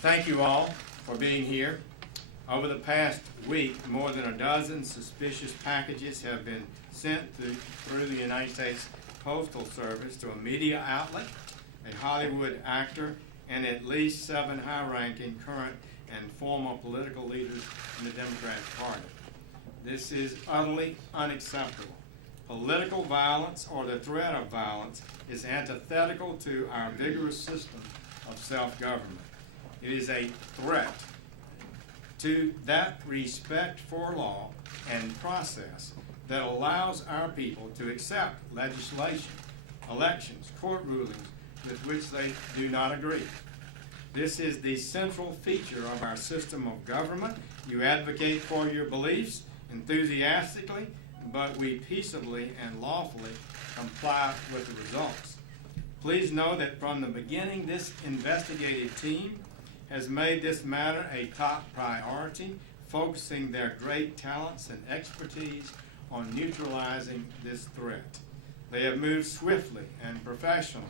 Thank you all for being here. Over the past week, more than a dozen suspicious packages have been sent through the United States Postal Service to a media outlet, a Hollywood actor, and at least 7 high-ranking current and former political leaders in the Democratic Party. This is utterly unacceptable. Political violence or the threat of violence is antithetical to our vigorous system of self-government. It is a threat to that respect for law and process that allows our people to accept legislation, elections, court rulings with which they do not agree. This is the central feature of our system of government. You advocate for your beliefs enthusiastically, but we peaceably and lawfully comply with the results. Please know that from the beginning, this investigative team has made this matter a top priority, focusing their great talents and expertise on neutralizing this threat. They have moved swiftly and professionally,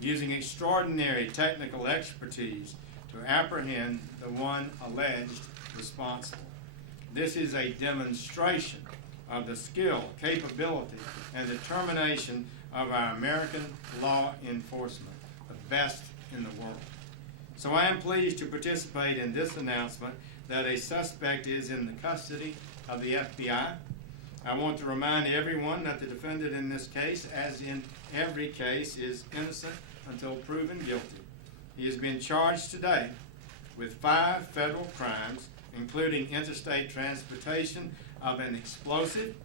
using extraordinary technical expertise to apprehend the one alleged responsible. This is a demonstration of the skill, capability, and determination of our American law enforcement, the best in the world. So I am pleased to participate in this announcement that a suspect is in the custody of the FBI. I want to remind everyone that the defendant in this case, as in every case, is innocent until proven guilty. He has been charged today with 5 federal crimes, including interstate transportation of an explosive,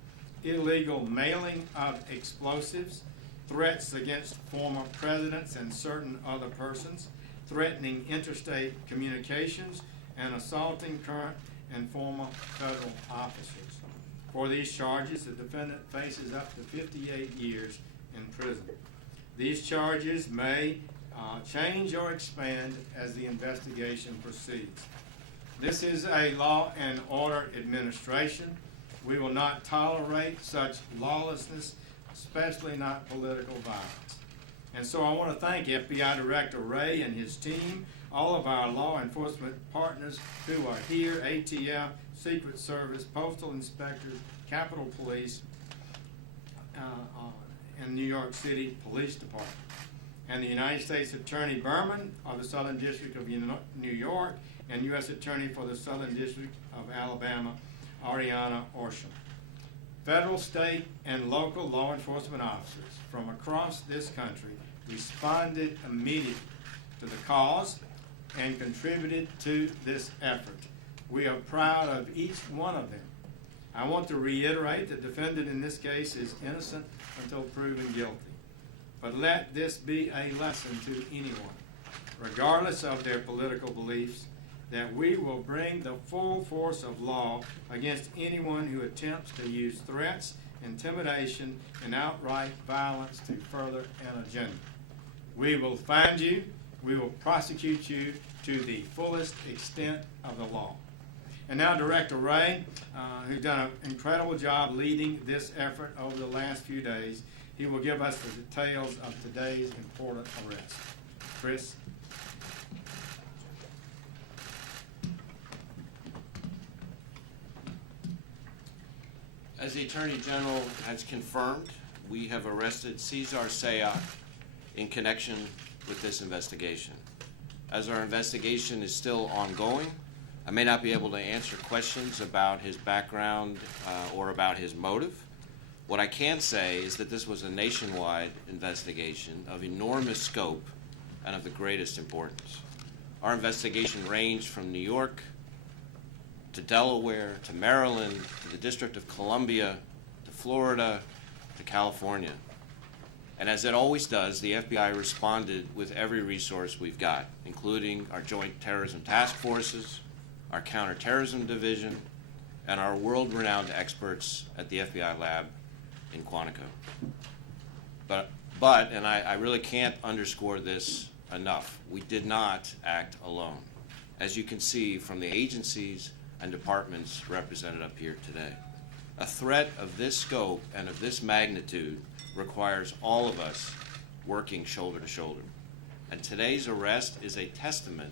illegal mailing of explosives, threats against former presidents and certain other persons, threatening interstate communications, and assaulting current and former federal officers. For these charges, the defendant faces up to 58 years in prison. These charges may change or expand as the investigation proceeds. This is a law and order administration. We will not tolerate such lawlessness, especially not political violence. And so I want to thank FBI Director Wray and his team, all of our law enforcement partners who are here, ATF, Secret Service, Postal Inspectors, Capitol Police, and New York City Police Department, and the United States Attorney Berman of the Southern District of New York, and U.S. Attorney for the Southern District of Alabama, Ariana Orsham. Federal, state, and local law enforcement officers from across this country responded immediately to the cause and contributed to this effort. We are proud of each one of them. I want to reiterate the defendant in this case is innocent until proven guilty. But let this be a lesson to anyone, regardless of their political beliefs, that we will bring the full force of law against anyone who attempts to use threats, intimidation, and outright violence to further an agenda. We will find you, we will prosecute you to the fullest extent of the law. And now Director Wray, who's done an incredible job leading this effort over the last few days, he will give us the details of today's important arrest. Chris? As the Attorney General has confirmed, we have arrested Cesar Sayoc in connection with this investigation. As our investigation is still ongoing, I may not be able to answer questions about his background or about his motive. What I can say is that this was a nationwide investigation of enormous scope and of the greatest importance. Our investigation ranged from New York to Delaware, to Maryland, to the District of Columbia, to Florida, to California. And as it always does, the FBI responded with every resource we've got, including our joint terrorism task forces, our counterterrorism division, and our world-renowned experts at the FBI lab in Quantico. But and I really can't underscore this enough, we did not act alone, as you can see from the agencies and departments represented up here today. A threat of this scope and of this magnitude requires all of us working shoulder to shoulder. And today's arrest is a testament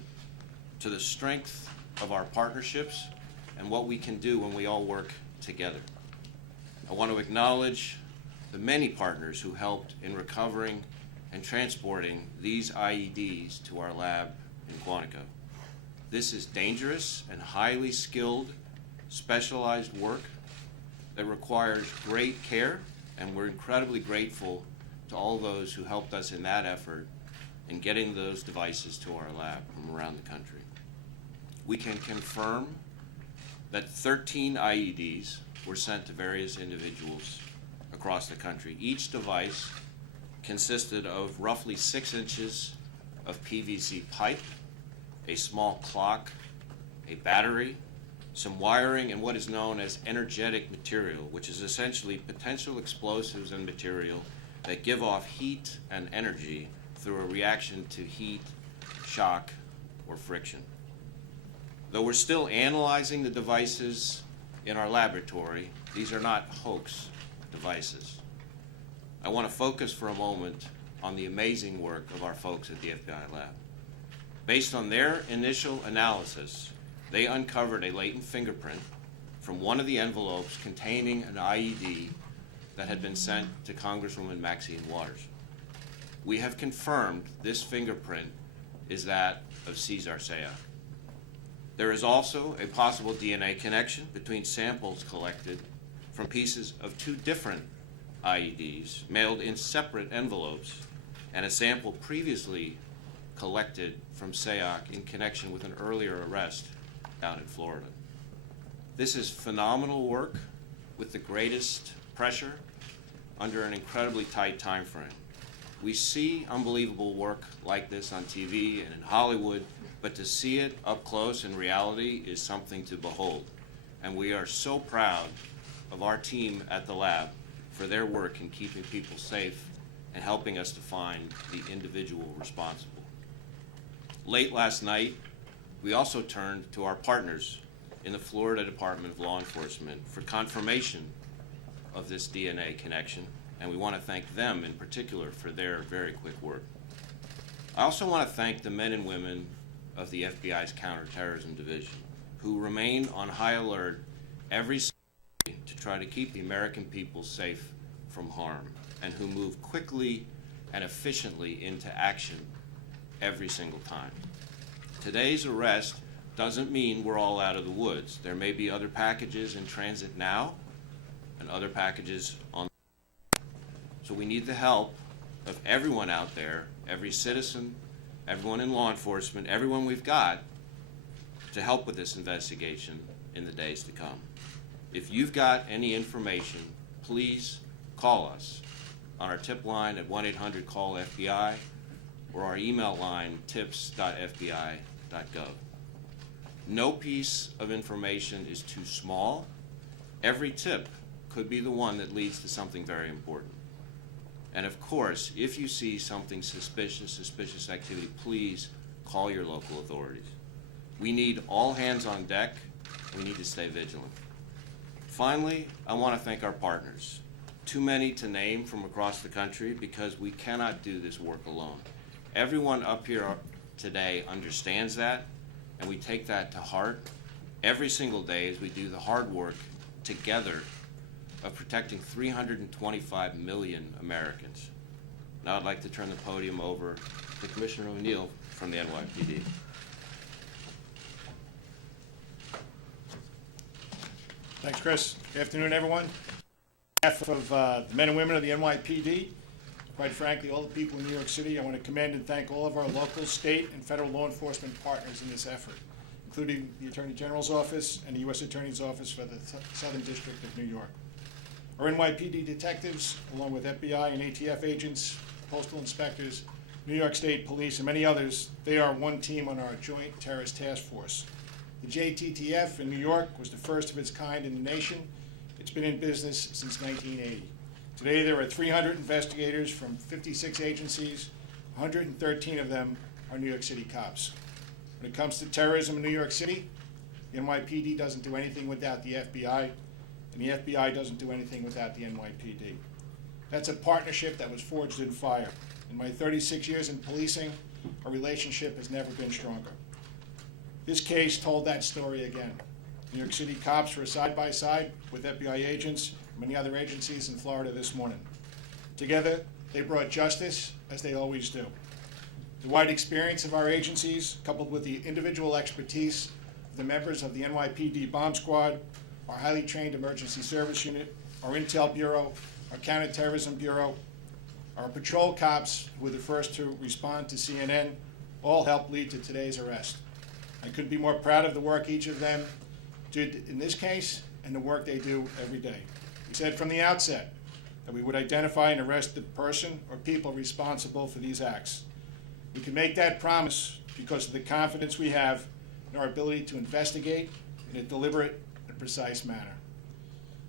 to the strength of our partnerships and what we can do when we all work together. I want to acknowledge the many partners who helped in recovering and transporting these IEDs to our lab in Quantico. This is dangerous and highly skilled, specialized work that requires great care, and we're incredibly grateful to all those who helped us in that effort in getting those devices to our lab from around the country. We can confirm that 13 IEDs were sent to various individuals across the country. Each device consisted of roughly 6 inches of PVC pipe, a small clock, a battery, some wiring, and what is known as energetic material, which is essentially potential explosives and material that give off heat and energy through a reaction to heat, shock, or friction. Though we're still analyzing the devices in our laboratory, these are not hoax devices. I want to focus for a moment on the amazing work of our folks at the FBI lab. Based on their initial analysis, they uncovered a latent fingerprint from one of the envelopes containing an IED that had been sent to Congresswoman Maxine Waters. We have confirmed this fingerprint is that of Cesar Sayoc. There is also a possible DNA connection between samples collected from pieces of 2 different IEDs mailed in separate envelopes and a sample previously collected from Sayoc in connection with an earlier arrest down in Florida. This is phenomenal work with the greatest pressure under an incredibly tight time frame. We see unbelievable work like this on TV and in Hollywood, but to see it up close in reality is something to behold. And we are so proud of our team at the lab for their work in keeping people safe and helping us to find the individual responsible. Late last night, we also turned to our partners in the Florida Department of Law Enforcement for confirmation of this DNA connection, and we want to thank them in particular for their very quick work. I also want to thank the men and women of the FBI's Counterterrorism Division, who remain on high alert every day to try to keep the American people safe from harm, and who move quickly and efficiently into action every single time. Today's arrest doesn't mean we're all out of the woods. There may be other packages in transit now and other packages on. So we need the help of everyone out there, every citizen, everyone in law enforcement, everyone we've got to help with this investigation in the days to come. If you've got any information, please call us on our tip line at 1-800-CALL-FBI or our email line tips.fbi.gov. No piece of information is too small. Every tip could be the one that leads to something very important. And of course, if you see something suspicious activity, please call your local authorities. We need all hands on deck. We need to stay vigilant. Finally, I want to thank our partners. Too many to name from across the country because we cannot do this work alone. Everyone up here today understands that, and we take that to heart every single day as we do the hard work together of protecting 325 million Americans. Now I'd like to turn the podium over to Commissioner O'Neill from the NYPD. Thanks, Chris. Good afternoon, everyone. On behalf of the men and women of the NYPD, quite frankly, all the people in New York City, I want to commend and thank all of our local, state, and federal law enforcement partners in this effort, including the Attorney General's Office and the U.S. Attorney's Office for the Southern District of New York. Our NYPD detectives, along with FBI and ATF agents, postal inspectors, New York State Police, and many others, they are one team on our Joint Terrorist Task Force. The JTTF in New York was the first of its kind in the nation. It's been in business since 1980. Today, there are 300 investigators from 56 agencies. 113 of them are New York City cops. When it comes to terrorism in New York City, the NYPD doesn't do anything without the FBI, and the FBI doesn't do anything without the NYPD. That's a partnership that was forged in fire. In my 36 years in policing, our relationship has never been stronger. This case told that story again. New York City cops were side by side with FBI agents and many other agencies in Florida this morning. Together, they brought justice, as they always do. The wide experience of our agencies, coupled with the individual expertise of the members of the NYPD Bomb Squad, our highly trained emergency service unit, our Intel Bureau, our Counterterrorism Bureau, our patrol cops, who were the first to respond to CNN, all helped lead to today's arrest. I couldn't be more proud of the work each of them did in this case and the work they do every day. We said from the outset that we would identify and arrest the person or people responsible for these acts. We can make that promise because of the confidence we have in our ability to investigate in a deliberate and precise manner.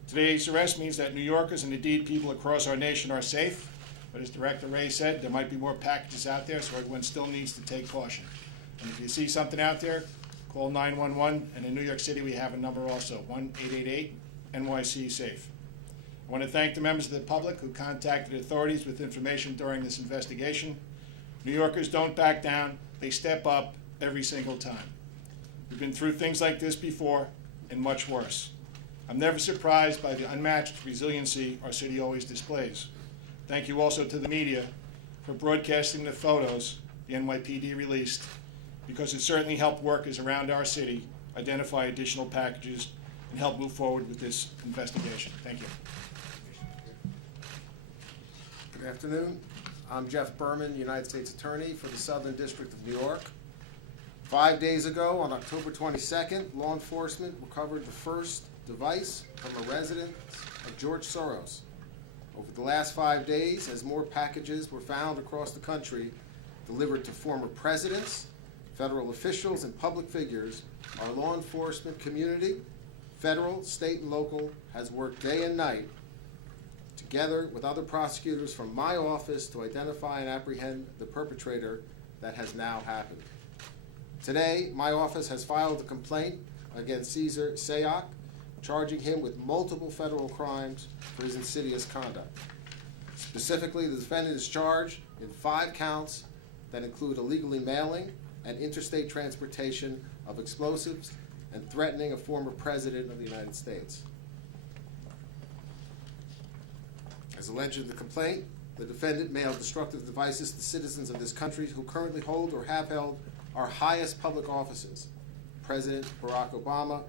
Today's arrest means that New Yorkers and indeed people across our nation are safe, but as Director Ray said, there might be more packages out there, so everyone still needs to take caution. And if you see something out there, call 911, and in New York City we have a number also, 1-888-NYC-SAFE. I want to thank the members of the public who contacted authorities with information during this investigation. New Yorkers don't back down, they step up every single time. We've been through things like this before, and much worse. I'm never surprised by the unmatched resiliency our city always displays. Thank you also to the media for broadcasting the photos the NYPD released, because it certainly helped workers around our city identify additional packages and help move forward with this investigation. Thank you. Good afternoon. I'm Jeff Berman, United States Attorney for the Southern District of New York. 5 days ago, on October 22nd, law enforcement recovered the first device from a residence of George Soros. Over the last 5 days, as more packages were found across the country delivered to former presidents, federal officials, and public figures, our law enforcement community, federal, state, and local, has worked day and night together with other prosecutors from my office to identify and apprehend the perpetrator that has now happened. Today, my office has filed a complaint against Cesar Sayoc, charging him with multiple federal crimes for his insidious conduct. Specifically, the defendant is charged in 5 counts that include illegally mailing and interstate transportation of explosives and threatening a former president of the United States. As alleged in the complaint, the defendant mailed destructive devices to citizens of this country who currently hold or have held our highest public offices: President Barack Obama,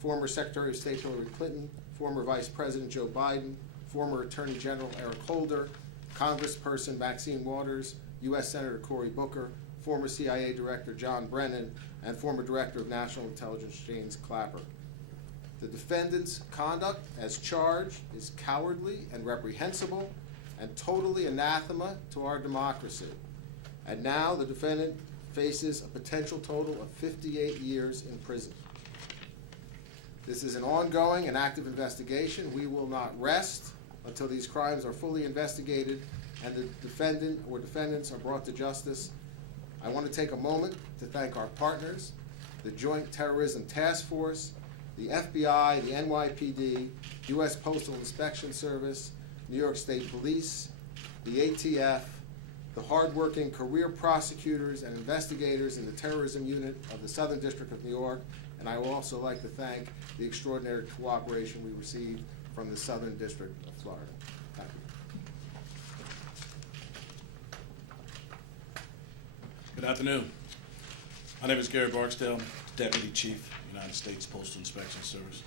former Secretary of State Hillary Clinton, former Vice President Joe Biden, former Attorney General Eric Holder, Congressperson Maxine Waters, U.S. Senator Cory Booker, former CIA Director John Brennan, and former Director of National Intelligence James Clapper. The defendant's conduct as charged is cowardly and reprehensible and totally anathema to our democracy. And now the defendant faces a potential total of 58 years in prison. This is an ongoing and active investigation. We will not rest until these crimes are fully investigated and the defendant or defendants are brought to justice. I want to take a moment to thank our partners, the Joint Terrorism Task Force, the FBI, the NYPD, U.S. Postal Inspection Service, New York State Police, the ATF, the hardworking career prosecutors and investigators in the terrorism unit of the Southern District of New York, and I would also like to thank the extraordinary cooperation we received from the Southern District of Florida. Thank you. Good afternoon. My name is Gary Barksdale, Deputy Chief, United States Postal Inspection Service.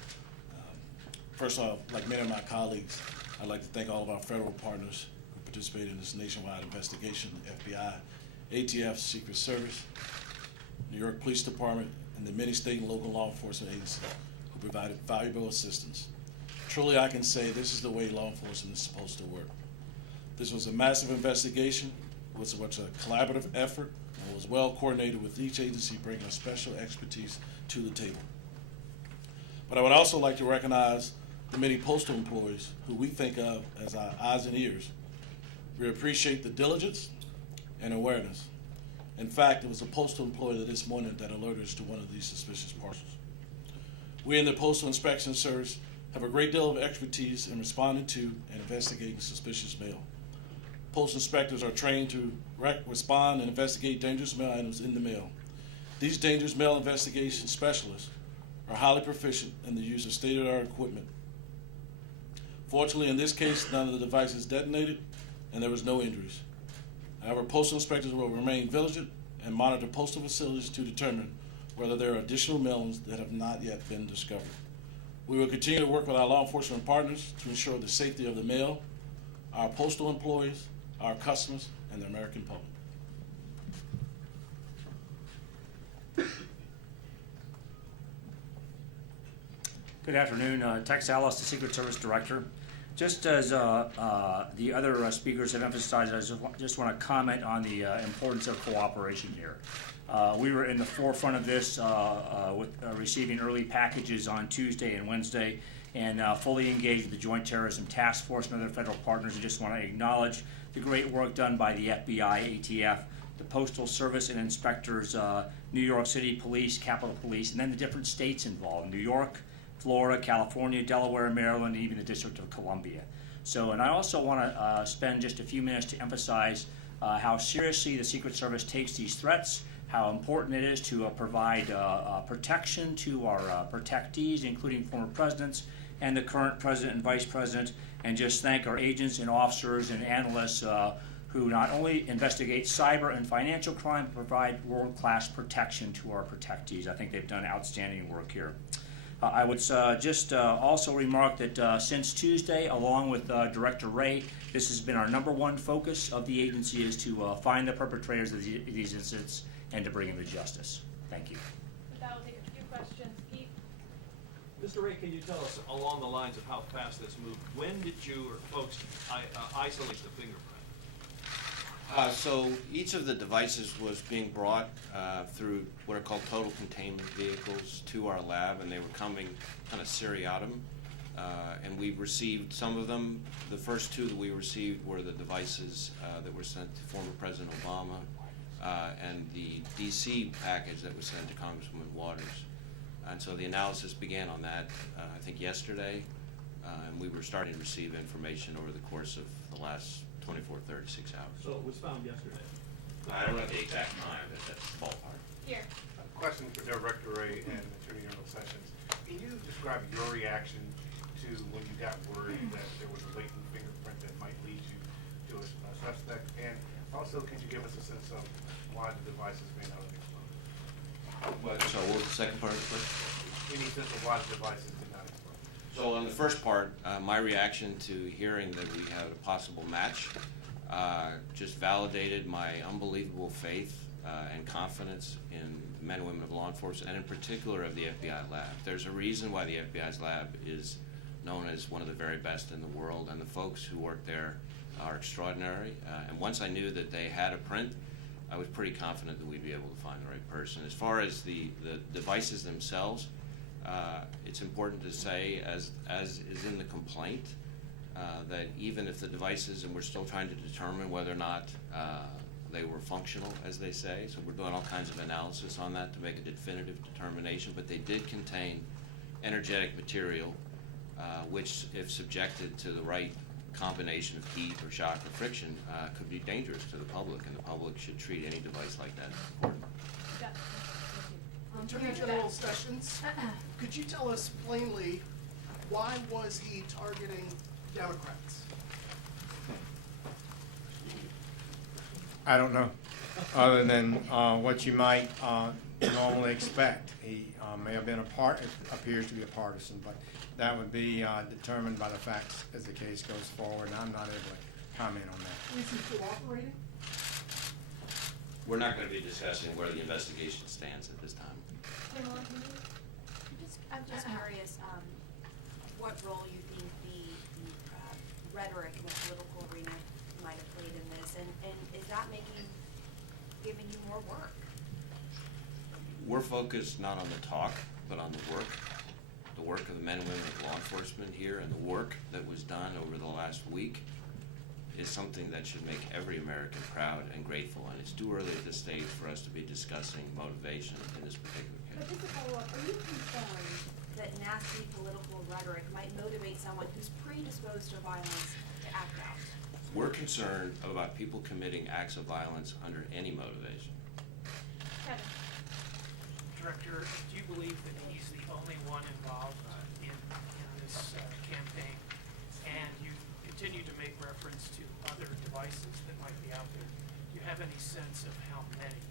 First off, like many of my colleagues, I'd like to thank all of our federal partners who participated in this nationwide investigation: FBI, ATF, Secret Service, New York Police Department, and the many state and local law enforcement agencies who provided valuable assistance. Truly, I can say this is the way law enforcement is supposed to work. This was a massive investigation. It was a collaborative effort and was well coordinated, with each agency bringing a special expertise to the table. But I would also like to recognize the many postal employees who we think of as our eyes and ears. We appreciate the diligence and awareness. In fact, it was a postal employee this morning that alerted us to one of these suspicious parcels. We in the Postal Inspection Service have a great deal of expertise in responding to and investigating suspicious mail. Postal inspectors are trained to respond and investigate dangerous mail items in the mail. These dangerous mail investigation specialists are highly proficient in the use of state-of-the-art equipment. Fortunately, in this case, none of the devices detonated, and there was no injuries. However, postal inspectors will remain vigilant and monitor postal facilities to determine whether there are additional mailings that have not yet been discovered. We will continue to work with our law enforcement partners to ensure the safety of the mail, our postal employees, our customers, and the American public. Good afternoon. Tex Ellis, the Secret Service Director. Just as the other speakers have emphasized, I just want to comment on the importance of cooperation here. We were in the forefront of this with receiving early packages on Tuesday and Wednesday, and fully engaged with the Joint Terrorism Task Force and other federal partners. I just want to acknowledge the great work done by the FBI, ATF, the Postal Service and inspectors, New York City Police, Capitol Police, and then the different states involved, New York, Florida, California, Delaware, Maryland, and even the District of Columbia. So, and I also want to spend just a few minutes to emphasize how seriously the Secret Service takes these threats, how important it is to provide protection to our protectees, including former presidents and the current president and vice president, and just thank our agents and officers and analysts who not only investigate cyber and financial crime, but provide world-class protection to our protectees. I think they've done outstanding work here. I would just also remark that since Tuesday, along with Director Ray, this has been our #1 focus of the agency, is to find the perpetrators of these incidents and to bring them to justice. Thank you. With that, we'll take a few questions. Pete? Mr. Ray, can you tell us along the lines of how fast this moved, when did you or folks isolate the fingerprint? So each of the devices was being brought through what are called total containment vehicles to our lab, and they were coming kind of seriatim. And we received some of them. The first two that we received were the devices that were sent to former President Obama and the DC package that was sent to Congresswoman Waters. And so the analysis began on that, I think yesterday, and we were starting to receive information over the course of the last 24, 36 hours. So it was found yesterday. I don't know the exact time, but that's ballpark. Here. Question for Director Ray and Attorney General Sessions. Can you describe your reaction to when you got word that there was a latent fingerprint that might lead you to a suspect? And also, could you give us a sense of why the devices may not have exploded? So what was the second part of the question? Any sense of why the devices did not explode? So on the first part, my reaction to hearing that we had a possible match just validated my unbelievable faith and confidence in the men and women of law enforcement, and in particular of the FBI lab. There's a reason why the FBI's lab is known as one of the very best in the world, and the folks who work there are extraordinary. And once I knew that they had a print, I was pretty confident that we'd be able to find the right person. As far as the devices themselves, it's important to say, as is in the complaint, that even if the devices, and we're still trying to determine whether or not they were functional, as they say, so we're doing all kinds of analysis on that to make a definitive determination, but they did contain energetic material, which, if subjected to the right combination of heat or shock or friction, could be dangerous to the public, and the public should treat any device like that as important. Yeah. Attorney General Sessions, could you tell us plainly, why was he targeting Democrats? I don't know, other than what you might normally expect. He may have been appears to be a partisan, but that would be determined by the facts as the case goes forward, and I'm not able to comment on that. Is he cooperating? We're not going to be discussing where the investigation stands at this time. I'm just curious, what role you think the rhetoric in the political arena might have played in this, and is that giving you more work? We're focused not on the talk, but on the work of the men and women of law enforcement here, and the work that was done over the last week is something that should make every American proud and grateful, and it's too early at this stage for us to be discussing motivation in this particular But case. just to follow up, are you concerned that nasty political rhetoric might motivate someone who's predisposed to violence to act out? We're concerned about people committing acts of violence under any motivation. Kevin? Director, do you believe that he's the only one involved in this campaign? And you continue to make reference to other devices that might be out there. Do you have any sense of how many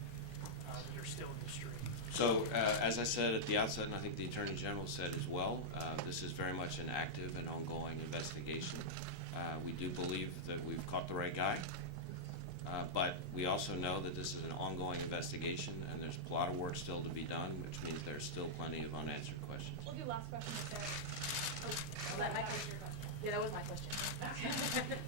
that are still in the stream? So, as I said at the outset, and I think the Attorney General said as well, this is very much an active and ongoing investigation. We do believe that we've caught the right guy, but we also know that this is an ongoing investigation, and there's a lot of work still to be done, which means there's still plenty of unanswered questions. We'll do last question with Sarah. Oh, that was your question. Yeah, that was my question.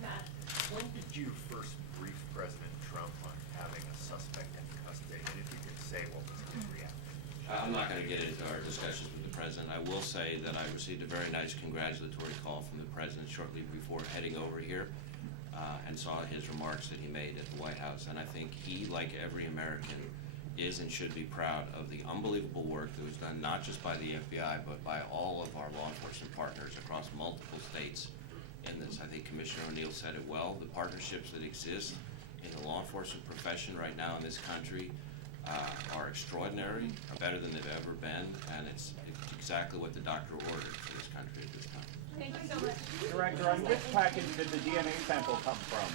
Matt? When did you first brief President Trump on having a suspect in custody? And if you could say what was his reaction? I'm not going to get into our discussions with the President. I will say that I received a very nice congratulatory call from the President shortly before heading over here, and saw his remarks that he made at the White House. And I think he, like every American, is and should be proud of the unbelievable work that was done not just by the FBI, but by all of our law enforcement partners across multiple states in this. I think Commissioner O'Neill said it well. The partnerships that exist in the law enforcement profession right now in this country are extraordinary, are better than they've ever been, and it's exactly what the doctor ordered for this country at this time. Thank you so much. Director, on which package did the DNA sample come from?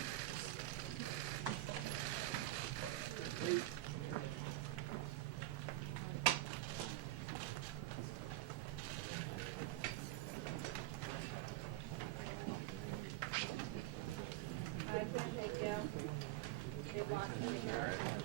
I couldn't take you. It lost me.